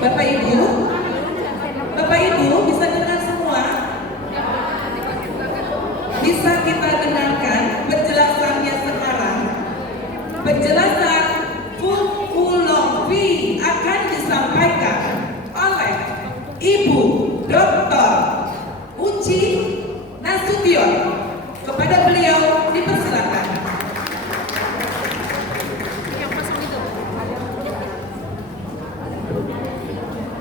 Bapak Ibu, Bapak Ibu bisa dengar semua? Bisa kita dengarkan penjelasannya sekarang? Penjelasan Fungulongvi akan disampaikan oleh Ibu Dr. Uci Nasution. Kepada beliau dipersilakan.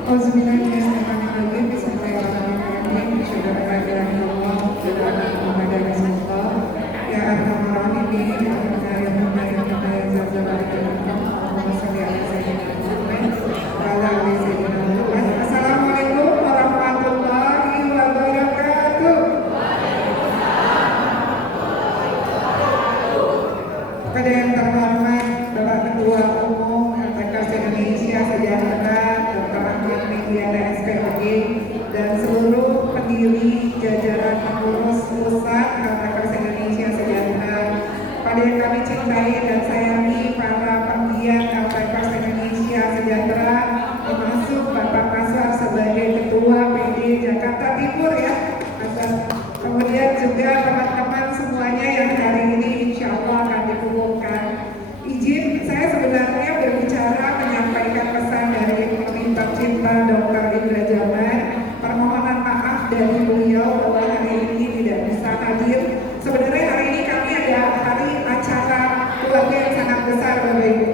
Bismillahirrahmanirrahim. Bismillahirrahmanirrahim. Saudara hadirin Allah, saudara Muhammad Rasulullah, ya arhamar rahimin, ya Assalamualaikum warahmatullahi wabarakatuh. Kepada yang terhormat Bapak Ketua Umum LTKS Indonesia Sejahtera Dr. Ahmad Mediana SPOG dan seluruh pendiri jajaran pengurus pusat LTKS Indonesia Sejahtera, pada yang kami cintai dan sayangi para penggiat LTKS Indonesia Sejahtera, termasuk Bapak Kasar sebagai Ketua PD Jakarta Timur ya, kemudian juga teman-teman semuanya yang hari ini insya Allah akan dikumpulkan. Izin saya sebenarnya berbicara menyampaikan pesan dari pemerintah cinta Dr. Indra Jaman. Permohonan maaf dari beliau bahwa hari ini tidak bisa hadir. Sebenarnya hari ini kami ada hari acara keluarga yang sangat besar Bapak Ibu.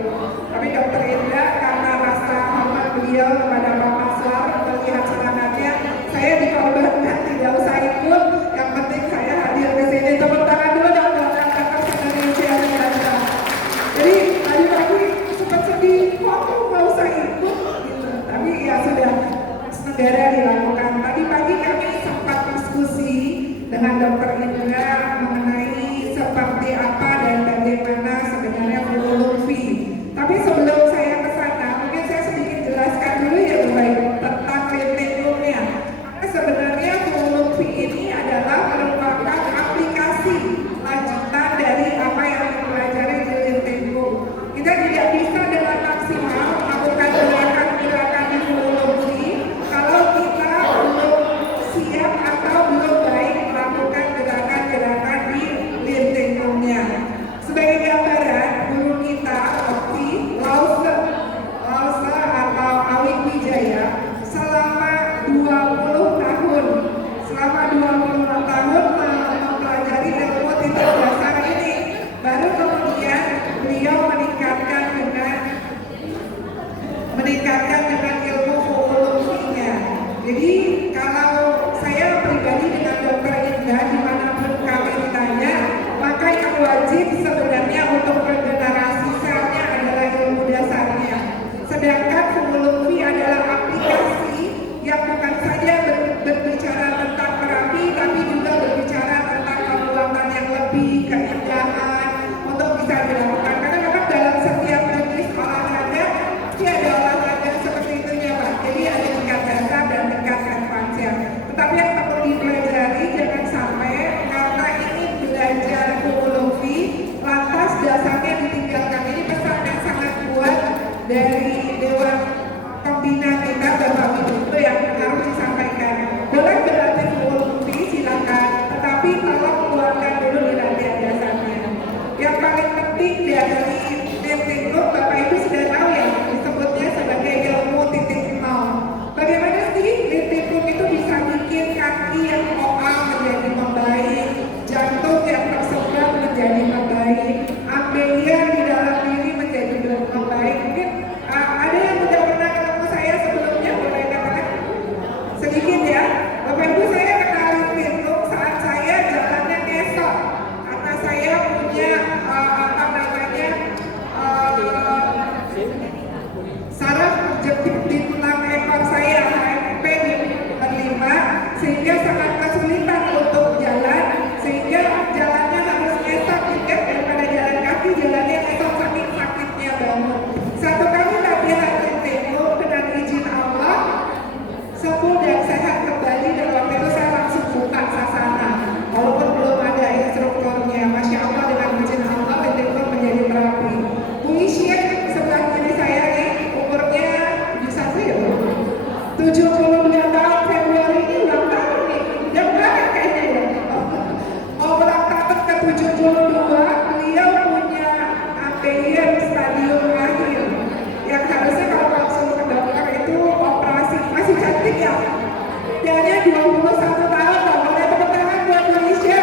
Tapi Dr. Indra karena rasa hormat beliau kepada Pak Paswar melihat semangatnya, saya dikorbankan tidak usah ikut. Yang penting saya hadir ke sini. Tepuk tangan dulu dong buat LTKS Indonesia Sejahtera. Jadi tadi sempat sedih, kok aku nggak usah ikut gitu. Tapi ya sudah, negara dilakukan. Tadi pagi kami sempat diskusi dengan Dr. Indra mengenai seperti apa dan bagaimana sebenarnya Fungulongvi. Tapi sebelum saya ke sana, mungkin saya sedikit jelaskan dulu ya Bapak Ibu tentang Lintingnya. Karena sebenarnya Fungulongvi ini adalah merupakan aplikasi lanjutan dari apa yang dipelajari di Lintingku. Kita tidak bisa dengan maksimal melakukan gerakan-gerakan di Fungulongvi kalau kita belum siap atau belum baik melakukan gerakan-gerakan di Lintingnya. Sebagai gambaran, guru kita Okti Lause atau Awik Wijaya selama 20 tahun mempelajari ilmu titik dasar ini, baru kemudian beliau meningkatkan dengan ilmu Fungulongvinya. Jadi kalau saya pribadi dengan Dr. Indra dimanapun kami ditanya, maka yang wajib sebenarnya untuk regenerasi selnya adalah ilmu dasarnya. Sedangkan Fungulongvi adalah aplikasi yang bukan saja berbicara tentang terapi, tapi juga berbicara tentang kekuatan yang lebih, keindahan untuk bisa dilakukan. Karena memang dalam setiap jenis olahraga pasti ada olahraga seperti itu ya Pak. Jadi ada tingkat dasar dan tingkat advance. 72 tahun Februari ini ulang tahun nih. Udah banget kayaknya ya. Mau ulang tahun ke 72, beliau punya APM stadium akhir. Yang harusnya kalau langsung ke dokter itu operasi. Masih cantik ya? Usianya 21 tahun, gak boleh tepuk tangan buat Indonesia.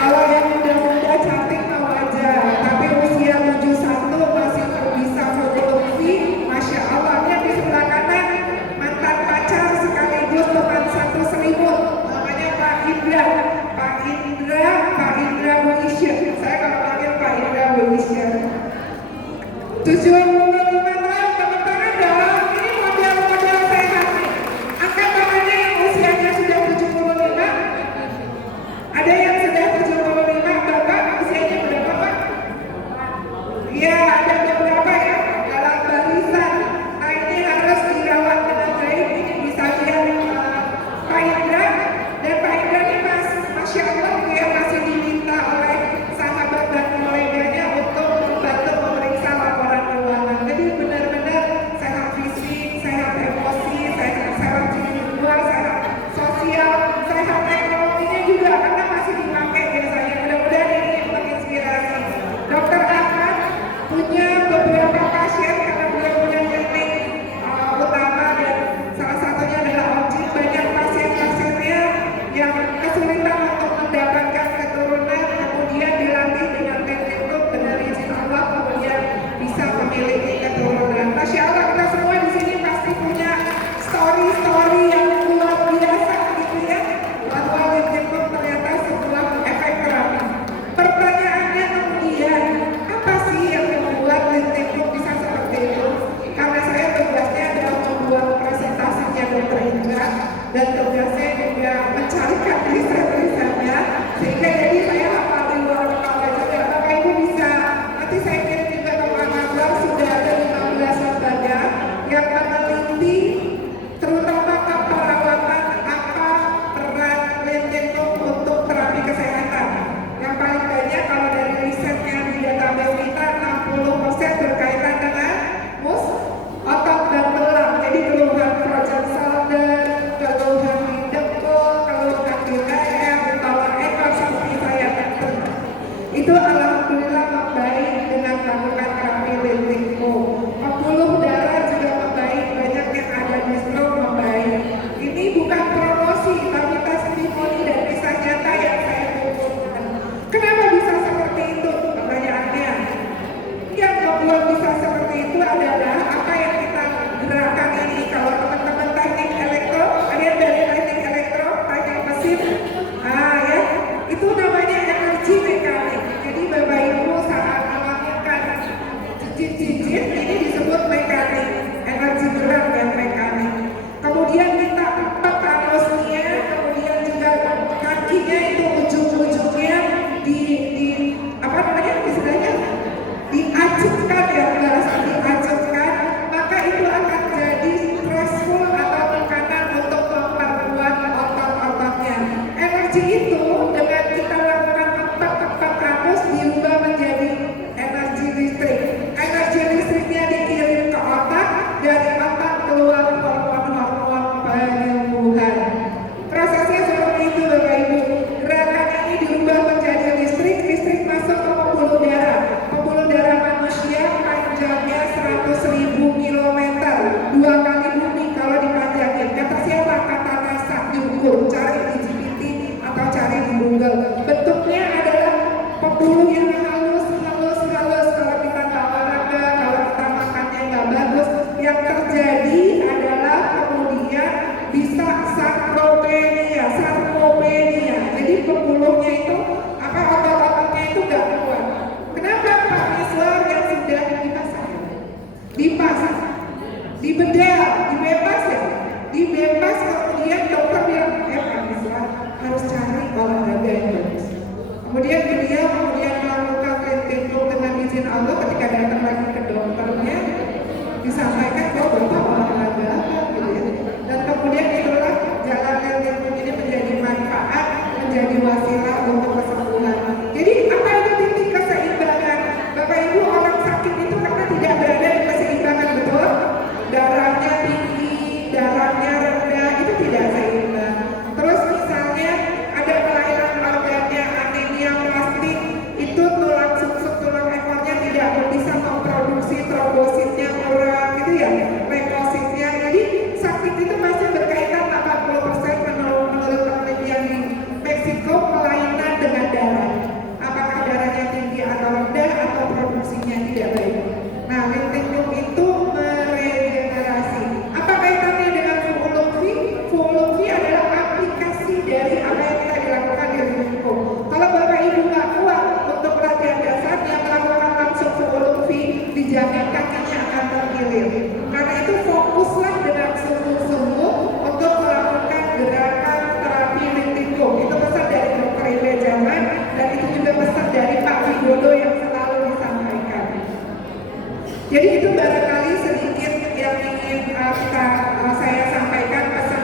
Kalau yang muda-muda cantik mau aja, tapi usia 71 masih bisa fotografi, Masya Allah. Dia di sebelah kanan mantan pacar sekaligus teman satu selimut, namanya Pak Indra. Pak Indra Boisya. Saya kalau panggil Pak Indra Boisya. 75 tahun, tepuk tangan dong. Ini model-model sehat nih. Angkat tangannya yang usianya sudah 75. Ada yang sudah 75, Bapak usianya berapa Pak? Iya, ada beberapa ya dalam barisan. Nah ini harus dirawat dengan baik. Ini bisa lihat Pak Indra, dan Pak Indra ini Masya Allah dia masih diminta oleh sahabat dan koleganya untuk membantu memeriksa laporan keuangan. Jadi benar-benar sehat fisik, sehat emosi, sehat jiwa, sehat sosial, sehat ekonominya juga karena masih dipakai biasanya. Mudah-mudahan ini yang menginspirasi. Dokter Ahmad punya beberapa pasien karena beliau punya klinik utama dan salah satunya adalah objek. Banyak pasien-pasiennya yang kesulitan untuk mendapatkan keturunan, kemudian dilatih dengan teknik benar izin Allah, kemudian bisa memiliki keturunan. Masya Allah, kita semua di sini pasti punya story-story yang luar biasa gitu ya, bahwa Lintinpop ternyata sebuah efek terapi. Pertanyaannya kemudian, apa sih yang membuat Lintinpop bisa seperti itu? Karena saya tugasnya adalah membuat presentasinya Dr. Indra, dan tugasnya juga mencarikan riset-risetnya, sehingga jadi saya hafal di luar kepala juga. Bapak Ibu bisa, nanti saya kirim juga ke Pak Nazar, sudah ada 15 lembaga yang meneliti terutama keperawatan apa peran Lintinpop untuk terapi kesehatan. Yang paling banyak kalau dari risetnya di database kita 60% berkaitan dengan mus, otot dan tulang. Jadi keluhan frozen shoulder, keluhan di dengkul, keluhan di leher, tolak ekor seperti saya itu alhamdulillah membaik dengan melakukan terapi Lintinpop. Pembuluh darah juga membaik, banyak yang ada di stroke membaik. Ini bukan promosi, tapi testimoni dan kisah nyata yang saya kumpulkan. Kenapa bisa seperti itu? Pertanyaannya, yang membuat bisa seperti itu adalah apa yang kita gerakan ini. Kalau teman-teman teknik elektro, ada yang dari teknik elektro, teknik mesin, ya, itu namanya energi mekanik. Jadi Bapak Ibu saat melakukan cincin-cincin ini disebut mekanik, energi gerak yang mekanik. Kemudian kita empat anusnya, kemudian juga kakinya itu ujung-ujungnya di apa namanya istilahnya diacungkan ya, pada diacungkan, maka itu akan jadi stressful atau tekanan untuk memperkuat otot-ototnya. Energi itu dengan kita lakukan empat anus diubah menjadi energi listrik. Energi listriknya dikirim ke otak, dari otak keluar hormon-hormon penyembuhan. Prosesnya seperti itu Bapak Ibu. Gerakan ini diubah menjadi listrik, listrik masuk ke pembuluh darah. Pembuluh darah manusia panjangnya 100.000 kilometer, 2 kali bumi kalau dipanjangin. Kata siapa? Kata NASA, diukur, cari di GPT atau cari di Google. Bentuknya adalah pembuluh yang halus. Kalau kita nggak olahraga, kalau kita makannya nggak bagus, yang terjadi adalah kemudian bisa sarkopenia. Jadi pembuluhnya itu otot-ototnya itu nggak kuat. Kenapa Pak Miswar yang sudah dipasang, dibedel, dibebas ya, dibebas, kemudian dokter bilang Pak Miswar harus cari olahraga yang bagus. Kemudian beliau melakukan Lintinpop dengan izin Allah. Ketika datang lagi ke dokternya disampaikan bahwa Bapak olahraga apa gitu ya. Dan kemudian itulah jalan Lintinpop ini menjadi manfaat, menjadi wasilah untuk kesembuhan. Jadi apa itu titik keseimbangan? Bapak Ibu, orang sakit itu karena tidak berada di keseimbangan, betul? Darahnya tinggi,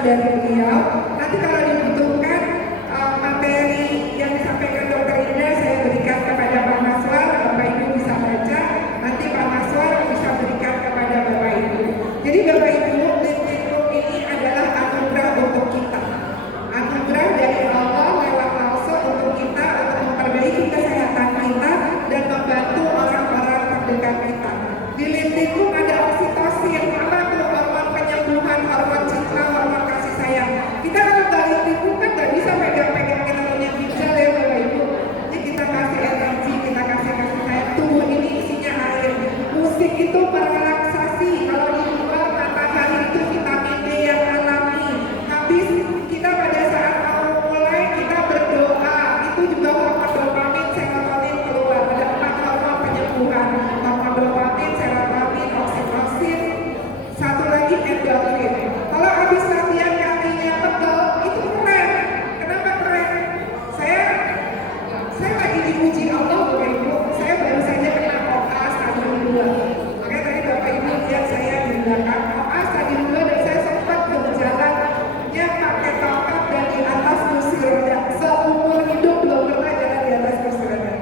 dari beliau. Nanti kalau dibutuhkan materi yang disampaikan Dr. Indah saya berikan kepada Pak Maswar, Bapak Ibu bisa baca. Nanti Pak Maswar bisa berikan kepada Bapak Ibu. Jadi Bapak Ibu, Living Room ini adalah anugerah untuk kita. Anugerah dari Allah lewat langsung untuk kita untuk memperbaiki kesehatan kita dan membantu orang-orang terdekat kita. Di Living Room ada oksitosin, apa tuh hormon penyembuhan, hormon cinta, hormon kasih sayang. Kita kalau nggak Living Room kan nggak bisa pegang-pegang kita punya ginjal ya Bapak Ibu. Jadi kita kasih energi, kita kasih sayang. Tubuh ini isinya air. Musik itu merelaksasi. Kalau di luar matahari itu vitamin D yang alami. Habis kita pada saat mau mulai kita berdoa, itu juga hormon dopamin, serotonin keluar. Ada 4 hormon penyembuhan. Hormon dopamin, serotonin, oksitosin, satu lagi endorfin. Kalau habis latihan kakinya pegel, itu keren. Kenapa keren? Saya lagi diuji Allah Bapak Ibu. Saya baru saja kena OA stadium 2. Makanya tadi Bapak Ibu lihat saya di belakang OA stadium 2 dan saya sempat berjalannya pakai tongkat dan di atas kursi roda. Seumur hidup belum pernah jalan di atas kursi roda.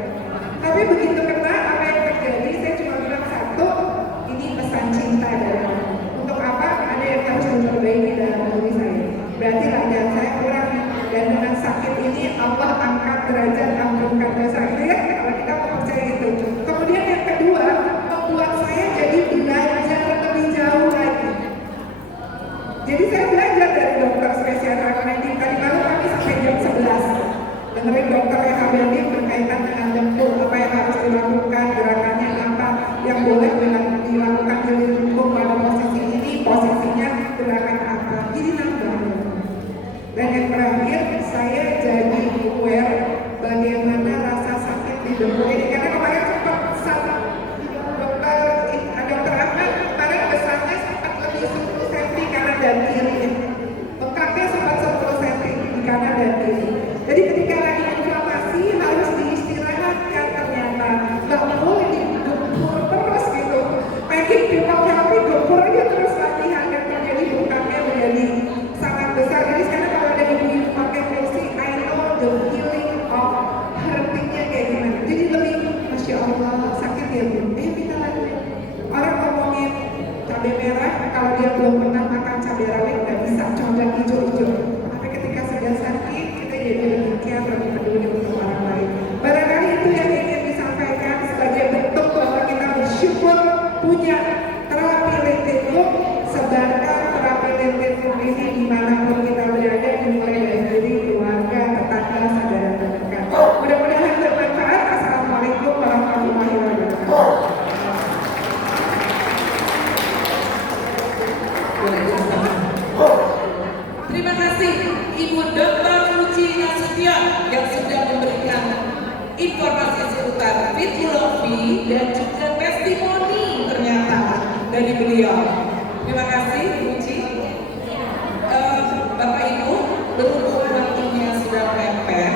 Tapi begitu kena apa yang terjadi, saya cuma bilang satu, ini pesan cinta dari Allah. Untuk apa? Ada yang harus diperbaiki dalam diri saya. Berarti latihan saya kurang dan dengan sakit ini Allah angkat derajat, ampunkan dosa. Lihat kalau kita percaya itu. Kemudian yang kedua, membuat saya jadi belajar lebih jauh lagi. Jadi saya belajar dari dokter spesialis rekonedik. Tadi malam kami sampai jam 11 dengerin dokter yang habis berkaitan dengan jemput, apa yang harus dilakukan, gerakannya apa yang boleh dilakukan di lingkup pada posisi ini, posisinya gerakan apa. Jadi nambah. Dan yang terakhir, saya jadi aware bagaimana rasa sakit di dengkul ini. Karena kemarin sempat sama dokter Ahmad, kemarin besarnya sempat lebih 10 cm kanan dan kiri. Bengkaknya sempat 10 cm di kanan dan kiri. Jadi ketika lagi inflamasi harus diistirahatkan ternyata. Nggak boleh digempur terus gitu. Making people healthy, gempur aja terus latihan dan terjadi bengkaknya menjadi sangat besar. Jadi sekarang kalau ada ibu-ibu pakai kursi, I know the feeling of hurtingnya kayak gimana. Jadi lebih, Masya Allah, sakit ya Bu. Kita lakuin. Orang ngomongin cabai merah, kalau dia belum pernah makan cabai rawit nggak bisa, contoh hijau-hijau. Tapi ketika sudah sakit, kita jadi lebih care, lebih peduli untuk orang lain. Barangkali itu yang ingin disampaikan sebagai bentuk bahwa kita bersyukur punya terapi Living Room. Sebarkan terapi Living Room ini dimanapun kita berada, dimulai dari diri, keluarga, tetangga, saudara terdekat. Mudah-mudahan bermanfaat. Assalamualaikum warahmatullahi wabarakatuh. Terima kasih Ibu Dr. Uci Nasution yang sudah memberikan informasi seputar Fitologi dan juga testimoni ternyata dari beliau. Terima kasih Uci. Bapak Ibu, berhubung waktunya sudah mepet,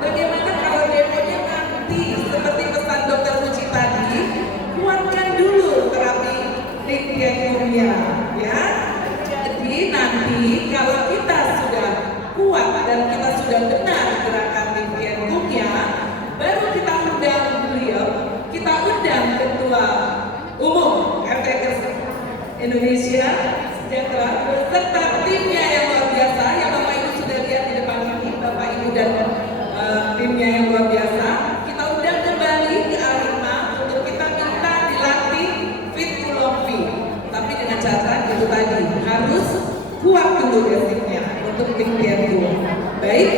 bagaimana kalau demonya nanti seperti pesan Dr. Uci tadi, kuatkan dulu terapi Living-nya, ya. Jadi nanti kalau kita sudah kuat dan kita sudah benar gerakan Living-nya, baru kita undang beliau, kita undang Ketua Umum RT Indonesia Sejahtera beserta timnya yang luar biasa, yang Bapak Ibu sudah lihat di depan ini, Bapak Ibu dan timnya yang luar biasa. Kita undang kembali ke Arima untuk kita minta dilatih Fitologi. Tapi dengan catatan itu tadi harus kuat dulu basicnya untuk Living. Baik,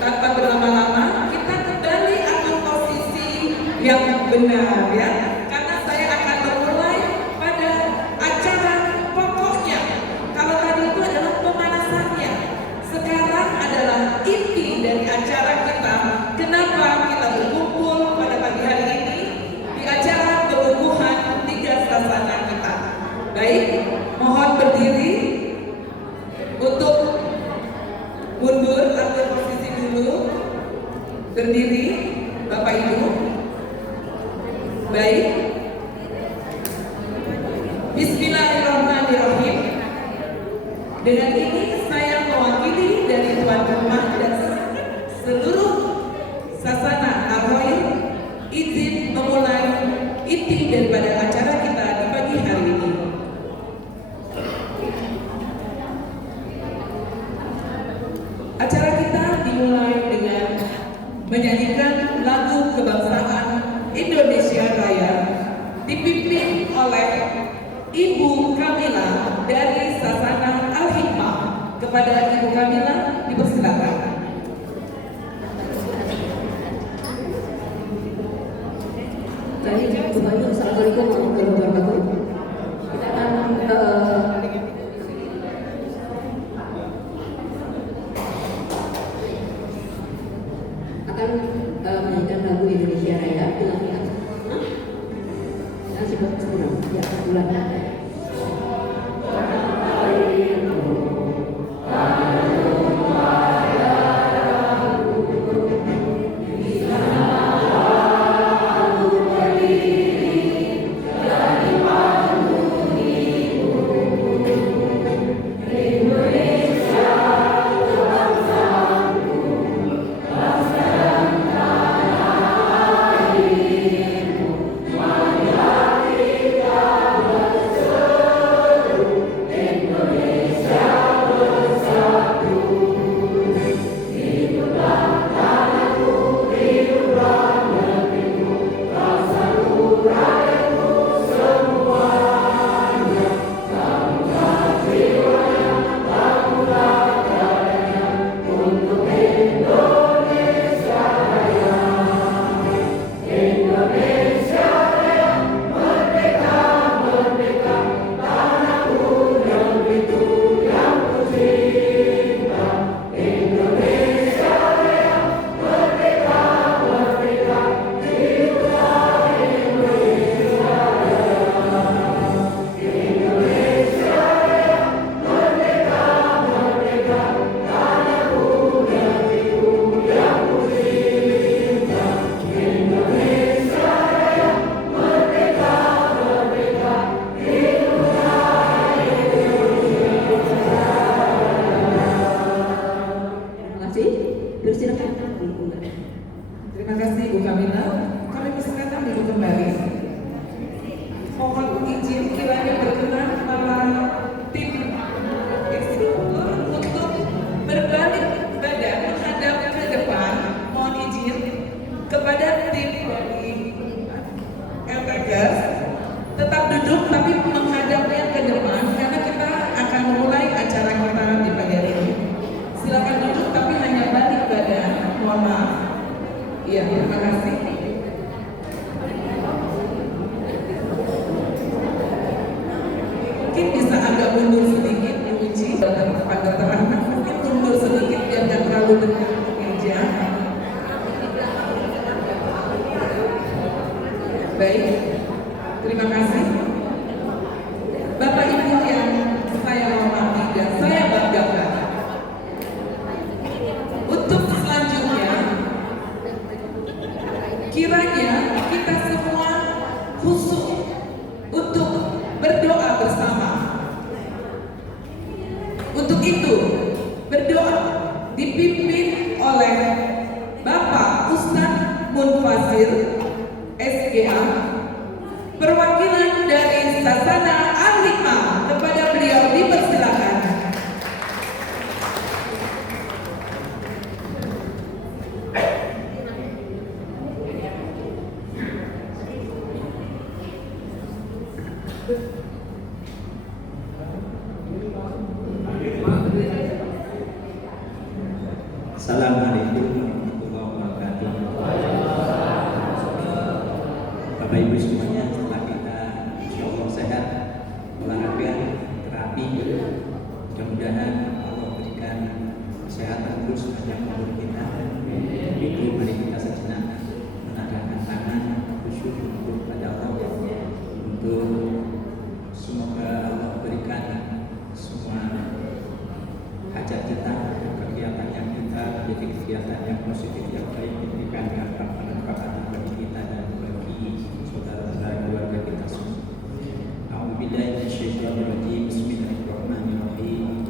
tanpa berlama-lama kita kembali atur posisi yang benar ya. Karena saya akan memulai pada acara pokoknya. Kalau tadi itu adalah pemanasannya, sekarang adalah inti dari acara kita. Kenapa kita berkumpul pada pagi hari ini di acara pengukuhan 3 sasana kita. Baik, mohon berdiri untuk mundur, ambil posisi dulu. Berdiri, Bapak Ibu. Baik. Bismillahirrahmanirrahim. Dengan ini saya mewakili dari tuan rumah dan seluruh Sasana Al-Khair izin memulai inti daripada acara kita di pagi hari ini. Acara kita dimulai dengan menyanyikan lagu kebangsaan Indonesia Raya dipimpin oleh Ibu Kamila dari Sasana Al-Hikmah. Kepada Ibu Kamila dipersilakan. Assalamualaikum warahmatullahi wabarakatuh. Kita akan menyanyikan lagu Indonesia Raya dengan yang sebut kurang ya bulan. Terima kasih Ibu Kamila. Kami persilakan duduk kembali. Mohon izin kiranya berkenan para tim instruktur untuk berbalik badan menghadap ke depan. Mohon izin kepada tim dari LKGS tetap duduk tapi menghadapnya ke depan karena kita akan memulai acara kita di pagi hari ini. Silakan duduk tapi hanya balik badan. Mohon maaf. Iya, terima kasih. Mungkin bisa agak mundur sedikit, Uji, pada terang. Mungkin mundur sedikit biar nggak terlalu dekat ke meja. Baik, terima kasih. Bapak Ibu yang saya hormati dan saya banggakan. Untuk selanjutnya, kiranya kita semua khusyuk untuk berdoa bersama. Untuk itu, berdoa dipimpin oleh Bapak Ustadz Munfazir SGA, perwakilan dari Sasana Al-Hikmah. Kepada beliau dipersilakan. Assalamualaikum warahmatullahi wabarakatuh. Bapak Ibu semuanya, setelah kita insya Allah sehat, olahraga, terapi, mudah-mudahan Allah berikan kesehatan terus sepanjang umur kita. Itu mari kita sejenak menadahkan tangan khusyuk untuk pada Allah, untuk semoga Allah berikan semua hajat kita, kegiatan yang kita menjadi kegiatan yang positif, yang baik, diberikan dampak manfaat bagi kita dan bagi saudara-saudara keluarga kita semua. A'udzubillahi minasyaitonir rajim. Bismillahirrahmanirrahim.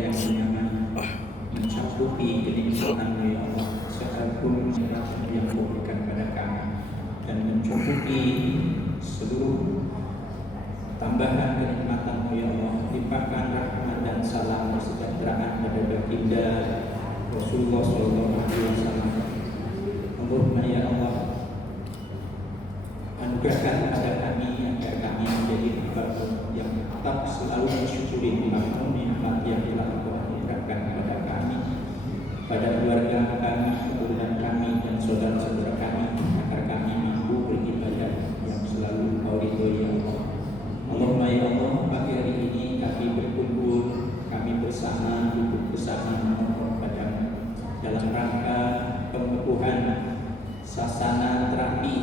yang nyaman, mencakupi kenikmatan ya Allah, sekalipun yang Kau berikan pada kami, dan mencukupi seluruh tambahan kenikmatan ya Allah. Limpahkan rahmat dan salam kesejahteraan pada baginda Rasulullah SAW. Allahumma ya Allah, anugerahkan kepada kami agar kami menjadi hamba yang tetap selalu bersyukuri nikmat yang telah Engkau anugerahkan kepada kami, pada keluarga kami, keturunan kami, dan saudara-saudara kami, agar kami mampu beribadah yang selalu Engkau ridhoi ya Allah. Allahumma ya Allah, pagi hari ini kami berkumpul, kami bersama, duduk bersama memohon padamu dalam rangka pengukuhan sasana terapi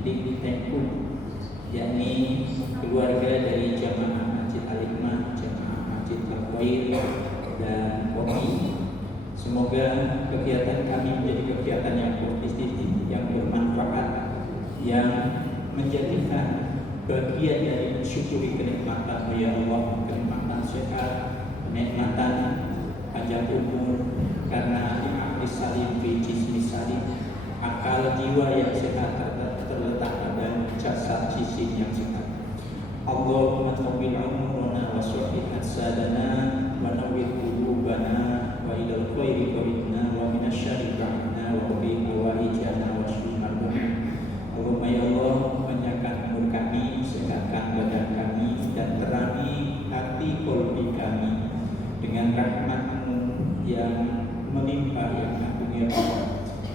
di Tengku, yakni keluarga dari jamaah Masjid Al-Hikmah, jamaah Masjid Al-Khair, dan Kopi. Semoga kegiatan kami menjadi kegiatan yang positif, yang bermanfaat, yang menjadikan bagian dari mensyukuri kenikmatan ya Allah, kenikmatan sehat, kenikmatan panjang umur, karena ikhlas salim fi jismi salim, akal jiwa yang sehat terletak pada jasad jisim yang sehat. Allahumma tawbil umurana wa sahih sadana wa nawwir qulubana wa ilal khairi qaridna wa minasyarri ba'na wa qbil warijana wa syumar. Allahumma ya Allah, panjangkan umur kami, sehatkan badan kami, dan terangi hati kolbi kami dengan rahmat-Mu yang melimpah yang agung ya Allah.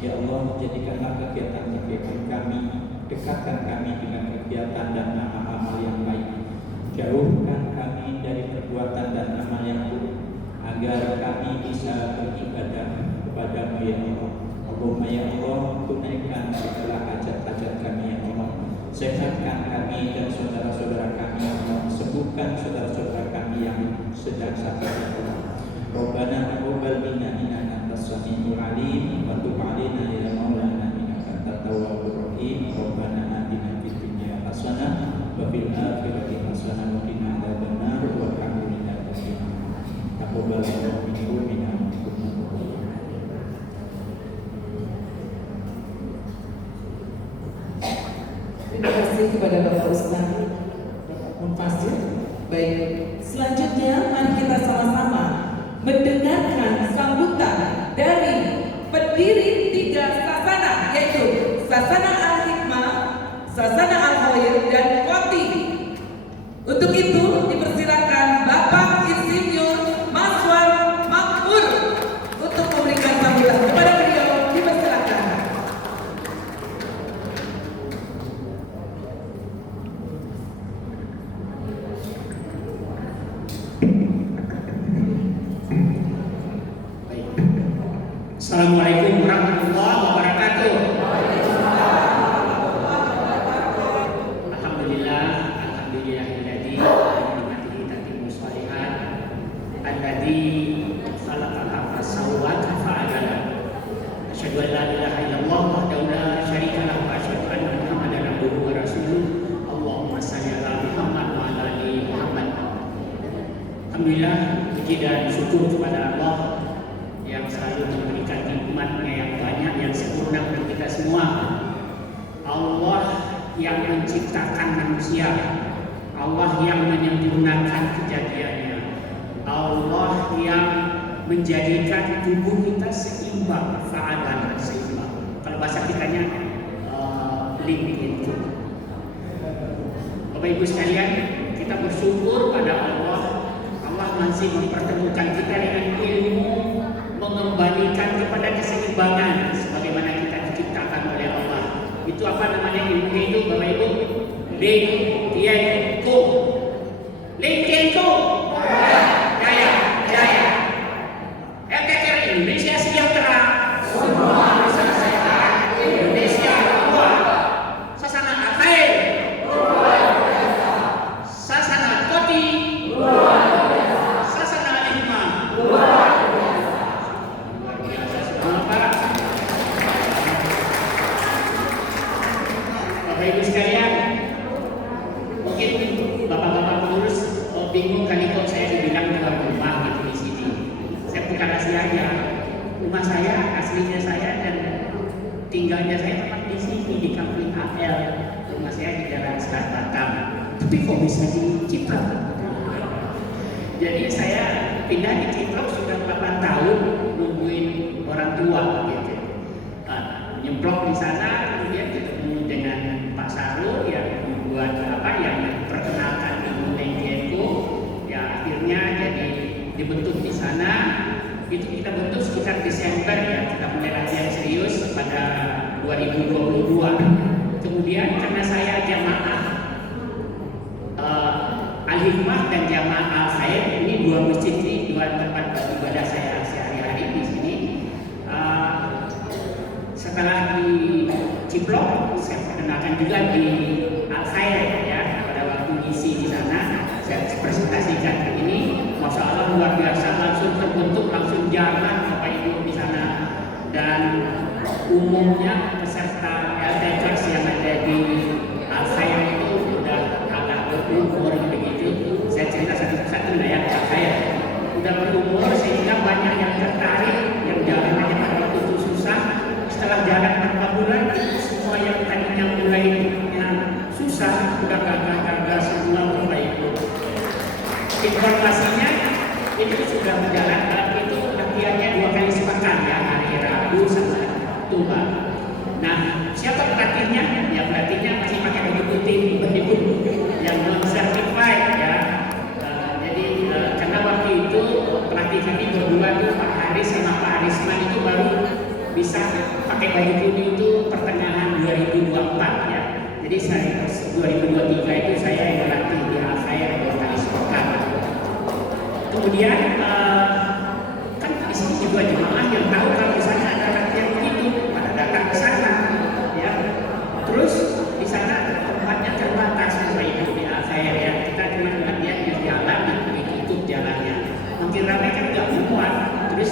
Ya Allah, jadikanlah kegiatan-kegiatan kami, dekatkan kami dengan kegiatan dan amal-amal yang baik, jauhkan kami dari perbuatan dan amal yang buruk, agar kami bisa beribadah kepada-Mu ya Allah. Allahumma ya Allah, tunaikan segala hajat-hajat kami ya Allah. Sehatkan kami dan saudara-saudara kami ya Allah. Sembuhkan saudara-saudara kami yang sedang sakit ya Allah. Rabbana taqabbal minna innaka antas samiul alim wa tub 'alaina ya maulana innaka antat tawwabur rahim. Rabbana atina fid dunya hasanah wa fil akhirati hasanah wa qina adzabannar walhamdulillahi rabbil alamin. Taqabbal minna Terima kasih kepada Bapak Ustaz Munfasil. Baik, selanjutnya mari kita sama-sama mendengarkan sambutan dari pendiri 3 sasana, yaitu Sasana Al-Hikmah, Sasana Al-Khair, dan Kopi. Untuk itu dipersilakan Bapak Insinyur Maswar Makmur untuk memberikan sambutan. Kepada beliau dipersilakan. Assalamualaikum warahmatullahi wabarakatuh. Alhamdulillah, alhamdulillahilladzi bi ni'matihi tatimmu shalihat, alladzi khalaqa fasawwaka fa'adala. Asyhadu an la ilaha illallah wahdahu la syarika lahu wa asyhadu anna Muhammadan abduhu wa rasuluh. Allahumma shalli ala Muhammad wa ala ali Muhammad. Alhamdulillah, puji dan syukur kepada Allah yang selalu memberikan nikmat-Nya yang banyak, yang sempurna untuk kita semua. Allah yang menciptakan manusia, Allah yang menyempurnakan kejadiannya, Allah yang menjadikan tubuh kita seimbang, fa'adan seimbang. Kalau bahasa kitanya link itu. Bapak Ibu sekalian, kita bersyukur pada Allah. Allah masih mempertemukan kita dengan ilmu, mengembalikan kepada keseimbangan sebagaimana kita diciptakan oleh Allah. Itu apa namanya ilmu itu, Bapak Ibu? Lingkienko. Lingkienko. Jaya, jaya. RTKR Indonesia sejahtera. Semua bisa sehat. Indonesia kuat. Sasana Al-Khair. Sasana Kopi. Sasana Al-Hikmah. Bapak Ibu sekalian, mungkin bapak-bapak pengurus bingung kali kok cerita rahasia. Rumah saya, aslinya saya dan tinggalnya saya tempat di sini di Kampung AL. Rumah saya di Jalan Selat Batam. Tapi kok bisa di Ciplok? Jadi saya pindah di Ciplok sudah 8 tahun nungguin orang tua gitu. Nyemplok di sana, kemudian ketemu dengan Pak Sarul yang membuat yang perkenalkan ilmu Nengkieko. Ya akhirnya jadi dibentuk di sana. Itu kita bentuk sekitar Desember ya, kita mulai latihan serius pada 2022. Kemudian karena saya jamaah Al-Hikmah dan jamaah Al-Khair, ini dua masjid ini, dua tempat ibadah saya sehari-hari di sini. Setelah di Ciplok, saya perkenalkan juga di Al-Khair ya. Pada waktu ngisi di sana, saya presentasikan ini. Masya Allah luar biasa, langsung terbentuk, langsung jalan Bapak Ibu di sana. Dan umumnya peserta LTKers yang ada di Al-Khair itu udah agak berumur begitu. Saya cerita satu-satu ya Al-Khair. Udah berumur sehingga banyak yang tertarik, yang jalannya pada waktu itu susah. Setelah jalan beberapa bulan, semua yang tadinya mulainya susah udah gagal semua Bapak Ibu. Informasinya itu sudah berjalan, itu latihannya 2 kali sepekan ya, hari Rabu sama Jumat. Nah, siapa pelatihnya? Ya pelatihnya masih pakai baju putih, Ibu, yang non certified ya. Jadi karena waktu itu pelatih kami berdua tuh Pak Haris sama Pak Harisman itu baru bisa pakai baju putih itu pertengahan 2024 ya. Jadi saya 2023 itu saya yang melatih di Al-Khair 2 kali sepekan. Kemudian kan di sini juga jemaah yang tahu kalau di sana ada latihan begitu, pada datang ke sana ya. Terus di sana tempatnya terbatas Bapak Ibu di Al-Khair ya. Kita cuma latihan di jalan dan ditutup jalannya. Makin ramai kan nggak muat. Terus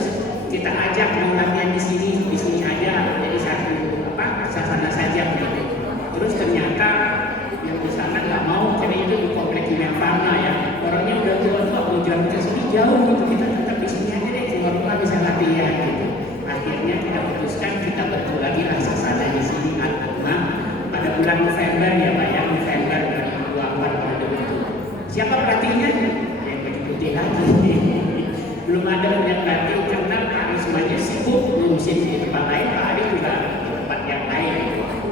kita ajak mau latihan di sini aja. Jadi sasana saja begitu. Terus ternyata yang di sana nggak mau, karena itu di komplek Kimia Farma ya. Orangnya udah tua-tua, mau jalan ke sini jauh gitu. Kita tetap di sini aja deh, keluar rumah bisa latihan gitu. Akhirnya kita putuskan kita bentuk lagi sasana di sini Al-Hikmah pada bulan November ya Pak ya, November 2024 pada itu. Siapa pelatihnya? Yang baju putih lagi. Belum ada yang pelatih karena Pak Rismanya sibuk ngurusin di tempat lain, Pak Adi juga di tempat yang lain.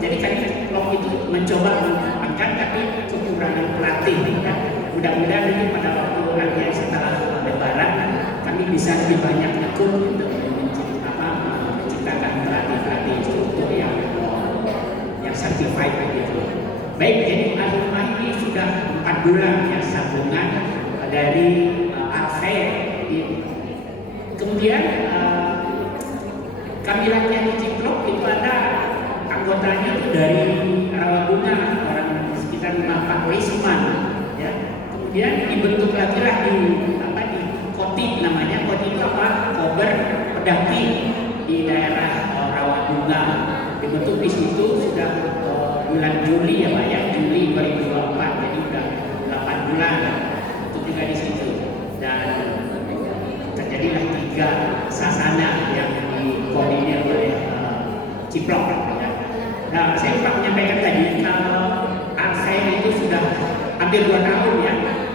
Jadi kami blog itu mencoba mengembangkan tapi kekurangan pelatih ya. Mudah-mudahan ini pada waktu latihan setelah Lebaran kami bisa lebih banyak ikut untuk menciptakan pelatih struktur yang certified begitu. Baik, jadi Al-Hikmah ini sudah 4 bulan ya sambungan dari Al-Khair. Kemudian kami latihan di Ciplok itu ada anggotanya itu dari Rawabunga, orang sekitar rumah Pak Risman ya. Kemudian dibentuk lagi lah di Kotip namanya. Kotip itu apa? Kober Pedaki di daerah Rawabunga. Dibentuk di situ sudah bulan Juli ya Pak ya, Juli 2024. Jadi udah 8 bulan untuk tinggal di situ. Dan terjadilah 3 sasana yang dikoordinir oleh Ciplok ya. Nah, saya lupa menyampaikan tadi kalau Al-Khair itu sudah hampir 2 tahun ya.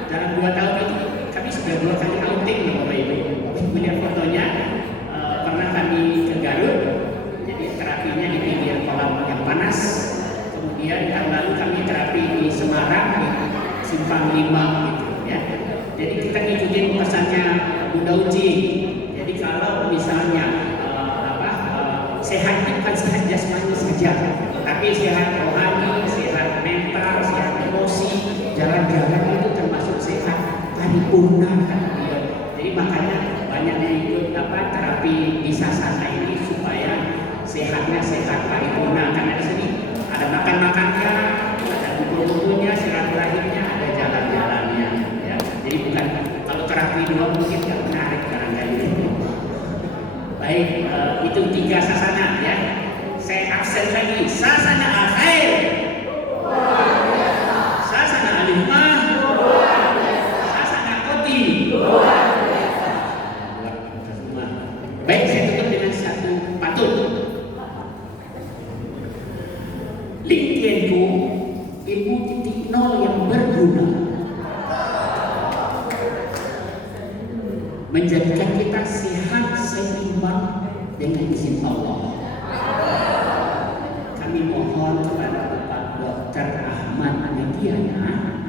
Dalam 2 tahun itu kami sudah 2 kali outing nih Bapak Ibu. Lihat fotonya, pernah kami ke Garut, jadi terapinya di pinggir kolam yang panas. Kemudian tahun lalu kami terapi di Semarang di Simpang 5 gitu ya. Jadi kita ngikutin pesannya Bunda Uci. Jadi kalau misalnya sehat itu bukan sehat jasmani saja, tapi sehat rohani, sehat mental, sehat emosi, jalan-jalan itu termasuk sehat paripurna kan. Jadi makanya banyak yang ikut terapi di sasana ini supaya sehatnya sehat paripurna. Karena di sini ada makan-makannya, ada buku-bukunya, silaturahimnya, ada jalan-jalannya. Ya. Jadi bukan kalau terapi dua mungkin nggak menarik barangkali. Baik, itu 3 sasana ya. Saya absen lagi. Sasana Al-Khair, sasana Al-Hikmah, sasana Koti. Luar biasa semua. menjadikan kita sehat seimbang dengan izin Allah. Kami mohon kepada Bapak Dr. Ahmad Mediana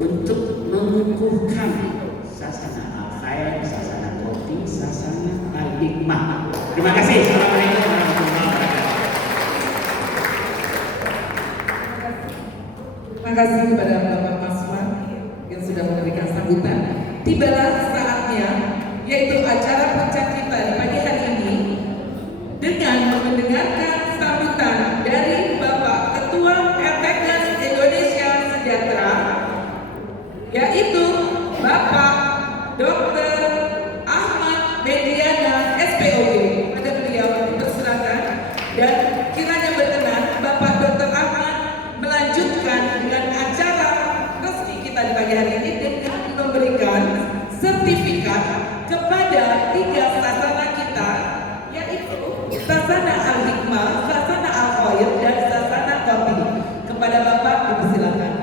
untuk mengukuhkan sasana al-khair, sasana kopi, sasana al-hikmah. Terima kasih. Assalamualaikum warahmatullahi wabarakatuh. Terima kasih kepada Bapak Maswan yang sudah memberikan sambutan. Tibalah saatnya, yaitu acara puncak kita di pagi hari ini dengan mendengarkan sambutan dari Bapak Ketua RTKS Indonesia Sejahtera, yaitu Bapak Dr. Ahmad Mediana SPOG. Ada beliau dipersilakan dan kiranya berkenan Bapak Dr. Ahmad melanjutkan dengan acara resmi kita di pagi hari ini dengan memberikan sertifikat kepada 3 sasana kita, yaitu sasana al-hikmah, sasana al-khair, dan sasana kopi. Kepada Bapak dipersilakan.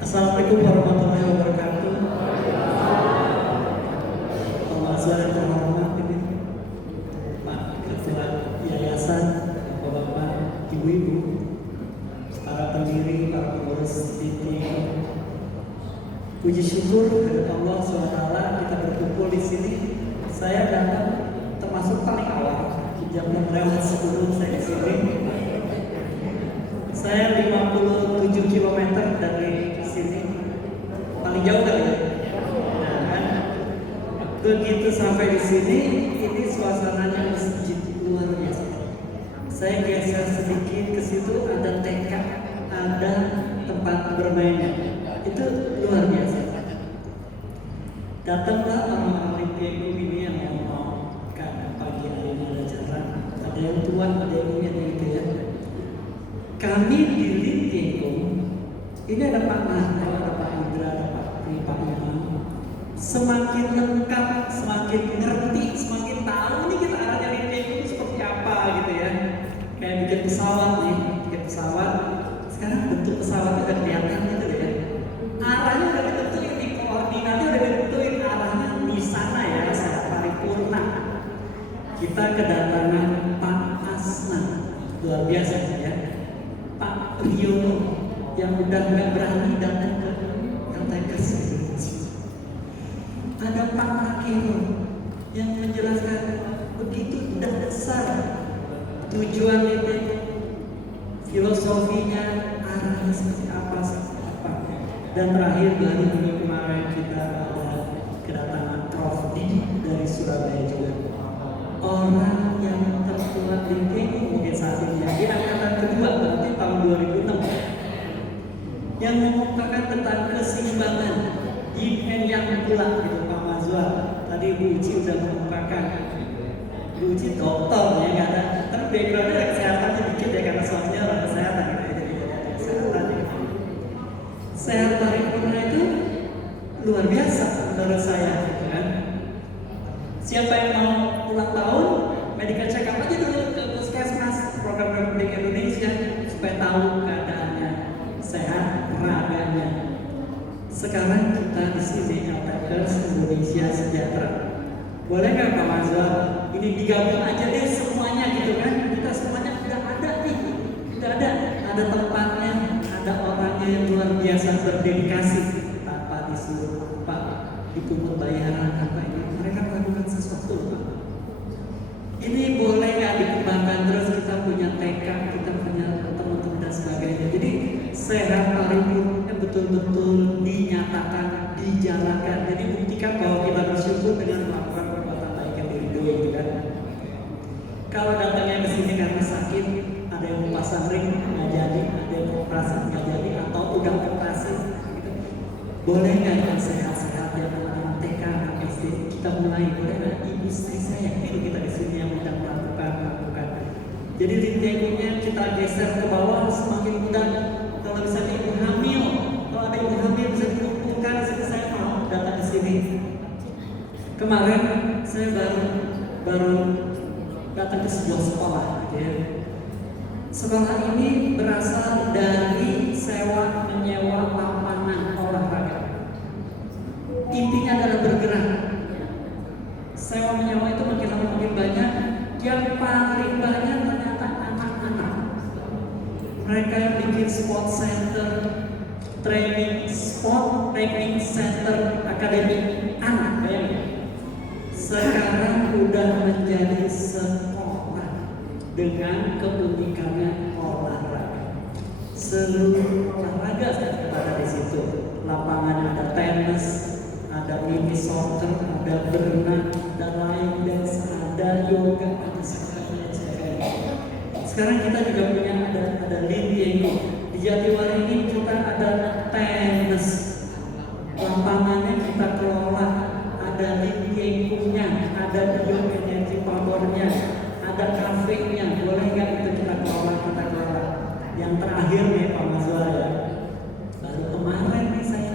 Assalamualaikum warahmatullahi wabarakatuh. Bapak Azhar yang terhormat, ini Pak Ketua Yayasan, Bapak-bapak, Ibu-ibu, para pendiri, para pengurus titik. Puji syukur kepada Allah SWT kita berkumpul di sini. Saya datang termasuk paling awal, jam 6:10 saya di sini. Saya 57 km dari sini, paling jauh kali ya. Nah, kan? Begitu sampai di sini, ini suasananya masjid luar biasa. Saya geser sedikit ke situ, ada TK, ada tempat bermainnya. Itu luar biasa. Datanglah orang-orang PMU ini yang mau kan pagi hari ini ada acara. Ada yang tua, ada yang muda, ada yang kaya. Kami di Lintingkum, ini ada Pak Mahdi, ada Pak Indra, ada Pak Pri, Pak Imam. Semakin lengkap, semakin ngerti, semakin tahu nih kita arahnya Lintingkum seperti apa gitu ya. Kayak bikin pesawat nih, bikin pesawat. Sekarang bentuk pesawatnya udah kelihatan gitu ya. Arahnya udah ditentuin nih, koordinatnya udah ditentuin, arahnya di sana ya, secara paripurna. Kita kedatangan Pak Asna, luar biasa ya. Pak Riono yang udah nggak berani datang ke LTKS. Ada Pak Akiro yang menjelaskan begitu udah besar tujuan itu, filosofinya, arahnya seperti apa. Dan terakhir dari minggu kemarin kita ada kedatangan Prof. Di dari Surabaya juga. Orang yang terkuat di TNI mungkin saat ini ya, di angkatan kedua berarti tahun 2006 yang mengungkapkan tentang keseimbangan yin and yang pula gitu Pak Mazwar. Tadi Bu Uci sudah mengungkapkan. Bu Uci dokter ya nggak ada, tapi backgroundnya ada kesehatan sedikit ya karena suaminya orang kesehatan gitu ya, jadi ada kesehatan ya. Sehat paripurna itu luar biasa menurut saya gitu kan. Siapa yang mau ulang tahun, medical check up aja dulu ke Puskesmas, program Republik Indonesia supaya tahu keadaannya sehat raganya. Sekarang kita di sini LTKS Indonesia Sejahtera. Boleh nggak Pak Mazhar? Ini digabung aja deh semuanya gitu kan? Kita semuanya udah ada nih, udah ada tempatnya, ada orangnya yang luar biasa berdedikasi tanpa disuruh Pak dipungut bayaran apa ini. Mereka melakukan sesuatu Pak. Ini boleh nggak dikembangkan terus, kita punya TK, kita punya teman-teman dan sebagainya. Jadi sehat paripurna betul-betul dinyatakan, dijalankan. Jadi buktikan bahwa kita bersyukur dengan melakukan perbuatan baik yang diridhoi gitu kan. Kalau datangnya ke sini karena sakit, ada yang mau pasang ring nggak jadi, ada yang mau operasi nggak jadi, atau udah operasi, gitu. Boleh nggak yang sehat-sehat yang anak-anak TK, anak SD kita mulai, boleh nggak? Ibu istri saya yakin kita di sini yang sedang melakukan. Jadi lintingnya kita geser ke bawah semakin mudah. Kalau misalnya ibu hamil, kalau ada ibu hamil bisa dikumpulkan di sini, saya mau datang di sini. Kemarin saya baru datang ke sebuah sekolah, gitu ya. Sekolah ini berasal dari sewa menyewa lapangan olahraga. intinya adalah bergerak. Sewa menyewa itu makin lama makin banyak. Yang paling banyak ternyata anak-anak. Mereka yang bikin sport center, training center, akademi anak, bayangin. Sekarang udah menjadi sekolah dengan keunikannya olahraga. Seluruh olahraga ada di situ. Lapangan ada tenis, ada mini soccer, ada berenang, ada line dance, ada yoga, ada sebagainya. Sekarang kita juga punya ada Lindiego. Di Jatiwaringin kita ada tenis. Lapangannya kita kelola, ada Lindiego-nya, ada bioenergi powernya, ada kafenya. Boleh nggak itu kita kelola? Yang terakhir nih Pak Mazwar ya. Baru kemarin nih saya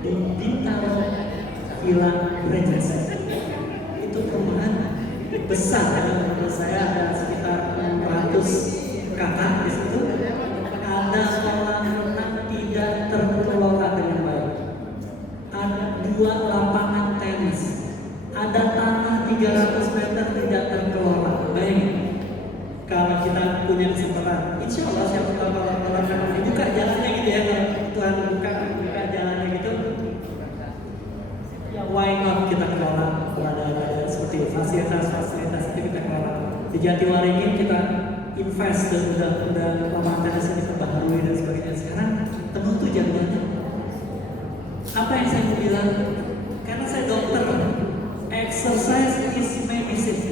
di Bintaro Villa Regency. Itu perumahan besar ya, menurut saya ada sekitar 600 kakak di situ. Ada kolam renang tidak terkelola dengan baik. Ada 2 lapangan tenis. Ada tanah 300 meter tidak terkelola. Bayangin. Kalau kita punya kesempatan, insya Allah siapa tahu kalau dibuka jalannya gitu ya, kalau Tuhan buka jalannya gitu, ya why not kita kelola. Ada seperti fasilitas itu kita kelola. Di Jatiwaringin kita invest dan udah lapangan tenis ini diperbaharui dan sebagainya. Sekarang penuh tuh jalannya. Apa yang saya mau bilang? Karena saya dokter, exercise is medicine.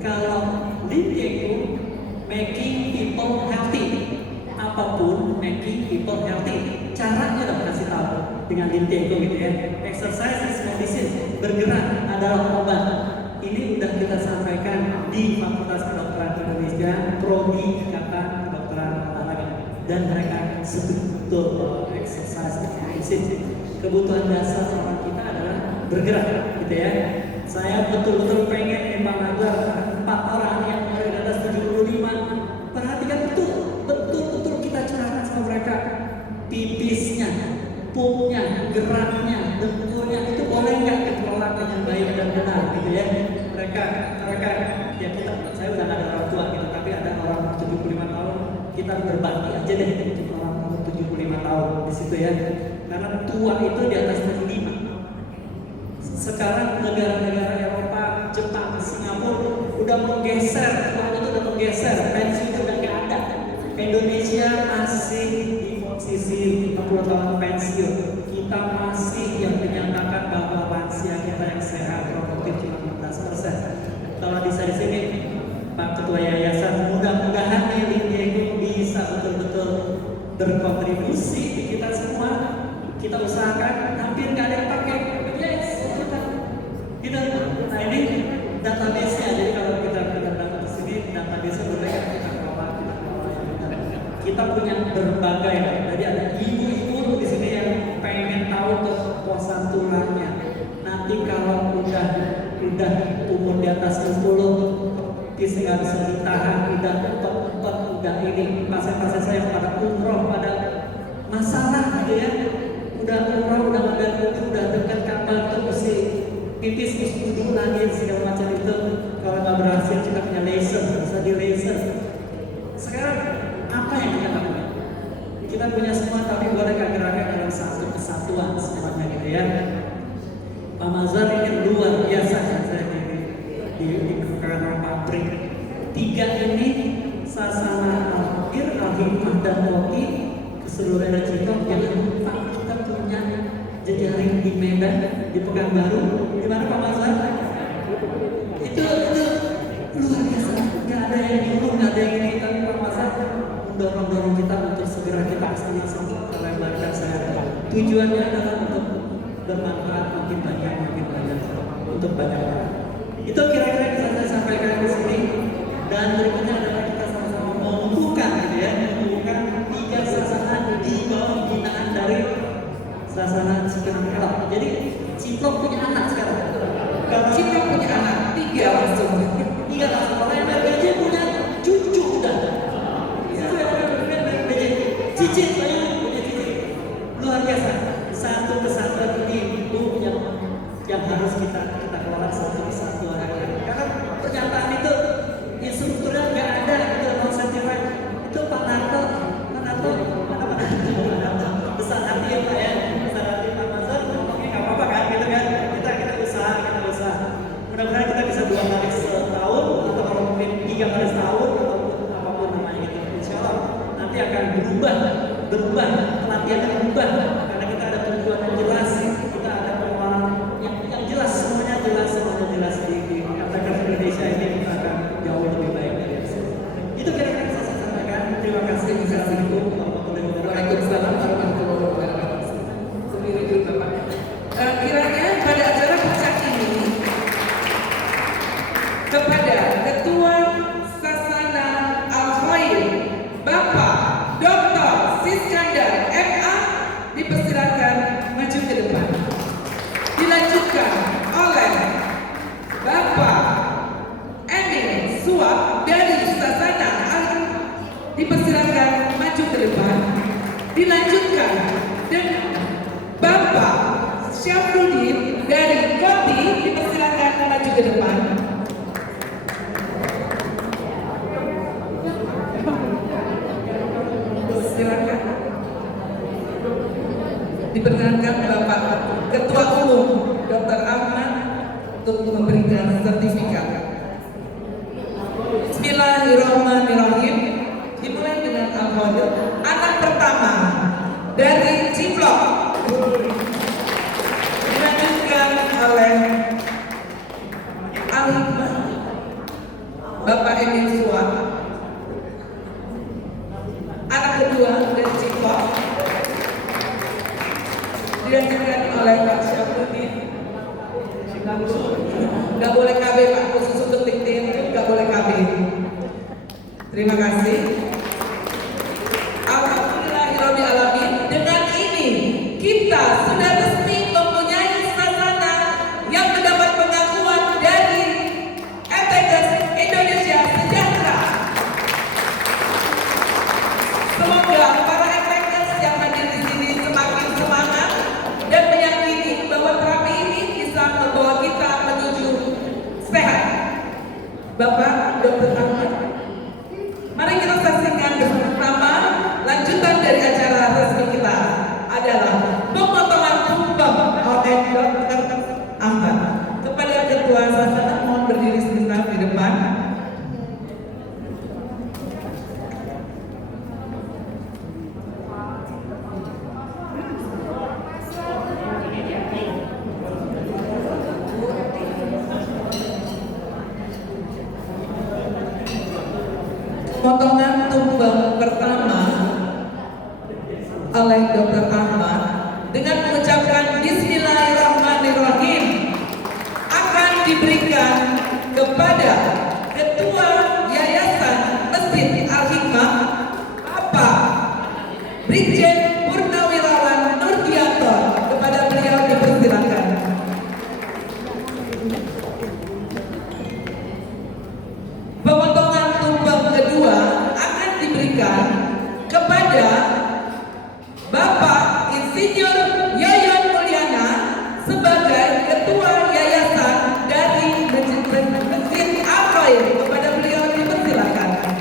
Kalau Lindiego making people healthy, apapun making people healthy. Caranya dong kasih tahu dengan Lindiego gitu ya. Exercise is medicine, bergerak adalah obat. Ini udah kita sampaikan di Fakultas Kedokteran Indonesia, prodi Ikatan Kedokteran Olahraga, dan mereka sebetul bahwa exercise is medicine. Kebutuhan dasar orang kita adalah bergerak, gitu ya. Saya betul-betul pengen nih Pak Nazar, 4 orang yang umur di atas 75, perhatikan betul kita curahkan sama mereka. Pipisnya, pumpnya, geraknya, dengkulnya itu boleh nggak dikelola dengan baik dan benar, gitu ya. Mereka ya saya udah nggak ada orang tua gitu, tapi ada orang 75 tahun, kita berbakti aja deh untuk orang umur 75 tahun di situ ya. Karena tua itu di atas 75. Sekarang negara-negara Eropa, Jepang, Singapura udah menggeser, tuanya itu udah menggeser, pensiun itu udah nggak ada. Indonesia masih di posisi 50 tahun pensiun. Kita masih yang dinyatakan bahwa lansia kita yang sehat produktif cuma 15%. Kalau bisa di sini, Pak Ketua Yayasan, mudah-mudahan nih Lindiego bisa betul-betul berkontribusi di kita semua. Kita usahakan hampir nggak ada yang pakai. Gitu. Nah ini database-nya, jadi kalau kita datang ke sini, database-nya berbeda, kita kelola. Kita punya berbagai, jadi ada ibu-ibu di sini yang pengen tahu kepuasan tulangnya. Nanti kalau udah umur di atas 60, bisa nggak bisa ditahan, udah empat, udah ini pasien-pasien saya pada umroh, pada masalah gitu ya. Udah umroh, udah ngambil wudhu, udah dekat kamar tuh mesti pipis dulu lagi segala macam itu. Kalau nggak berhasil kita punya laser, bisa di laser. Sekarang apa yang kita lakukan? Kita punya semua, tapi boleh gerakan dalam satu kesatuan semuanya gitu ya. Pak Mazhar ini luar biasa saya di kantor pabrik. 3 ini Sasana Al-Fakir, Al-Hikmah dan Kopi ke seluruh daerah Cirebon. Jangan lupa kita punya jejaring di Medan, di Pekanbaru. Di mana Pak Mazhar? Itu luar biasa. Nggak ada yang nyuruh, nggak ada yang ini. Tapi Pak Mazhar mendorong kita untuk segera kita kesana lebarkan saya. Tujuannya adalah untuk bermanfaat makin banyak untuk banyak orang. Itu kira-kira bisa saya sampaikan di sini. Dan berikutnya adalah kita sama-sama mengumpulkan gitu ya, mengumpulkan 3 sasana di bawah binaan dari Sasana Cikenang Elok. Jadi Ciplok punya anak sekarang. Kalau Ciplok punya anak 3 langsung. 3 langsung. Kalau MRBJ punya cucu udah. Itu MRBJ. Cicit saya punya cicit. Luar biasa. Satu kesatuan ini Bu yang perkenankan Bapak Ketua Umum Dr. Ahmad untuk memberikan sertifikat. Bismillahirrahmanirrahim. Dimulai dengan Al-Fadil, anak pertama dari Ciplok, dilanjutkan oleh Al-Hikmah Bapak Emil Suat. Anak kedua dari Ciplok dilanjutkan oleh Pak Syafruddin. Gak boleh KB Pak, khusus untuk LinkedIn gak boleh KB. Terima kasih. Alhamdulillahirrahmanirrahim. Dengan ini kita sudah resmi mempunyai sarana yang mendapat pengakuan dari Etegas Indonesia Sejahtera. Semoga para Etegas yang hadir di sini semakin semangat dan meyakini bahwa terapi ini bisa membawa kita menuju sehat. Bapak Dr. Ahmad, mari kita saksikan bersama lanjutan dari acara resmi kita adalah pemotongan tumpeng oleh Dr. Ahmad. Kepada Ketua Sasana mohon berdiri sebentar di depan. Potongan tumpeng pertama oleh Dr. Ahmad dengan mengucapkan Bismillahirrahmanirrahim akan diberikan kepada Ketua Yayasan Masjid Al-Hikmah Bapak Brigjen Purnawirawan Nurdianto. Kepada beliau dipersilakan. Pemotongan tumpeng kedua akan diberikan kepada Bapak Insinyur Yoyon Mulyana sebagai Ketua Yayasan dari Masjid Al-Khair. Kepada beliau dipersilakan.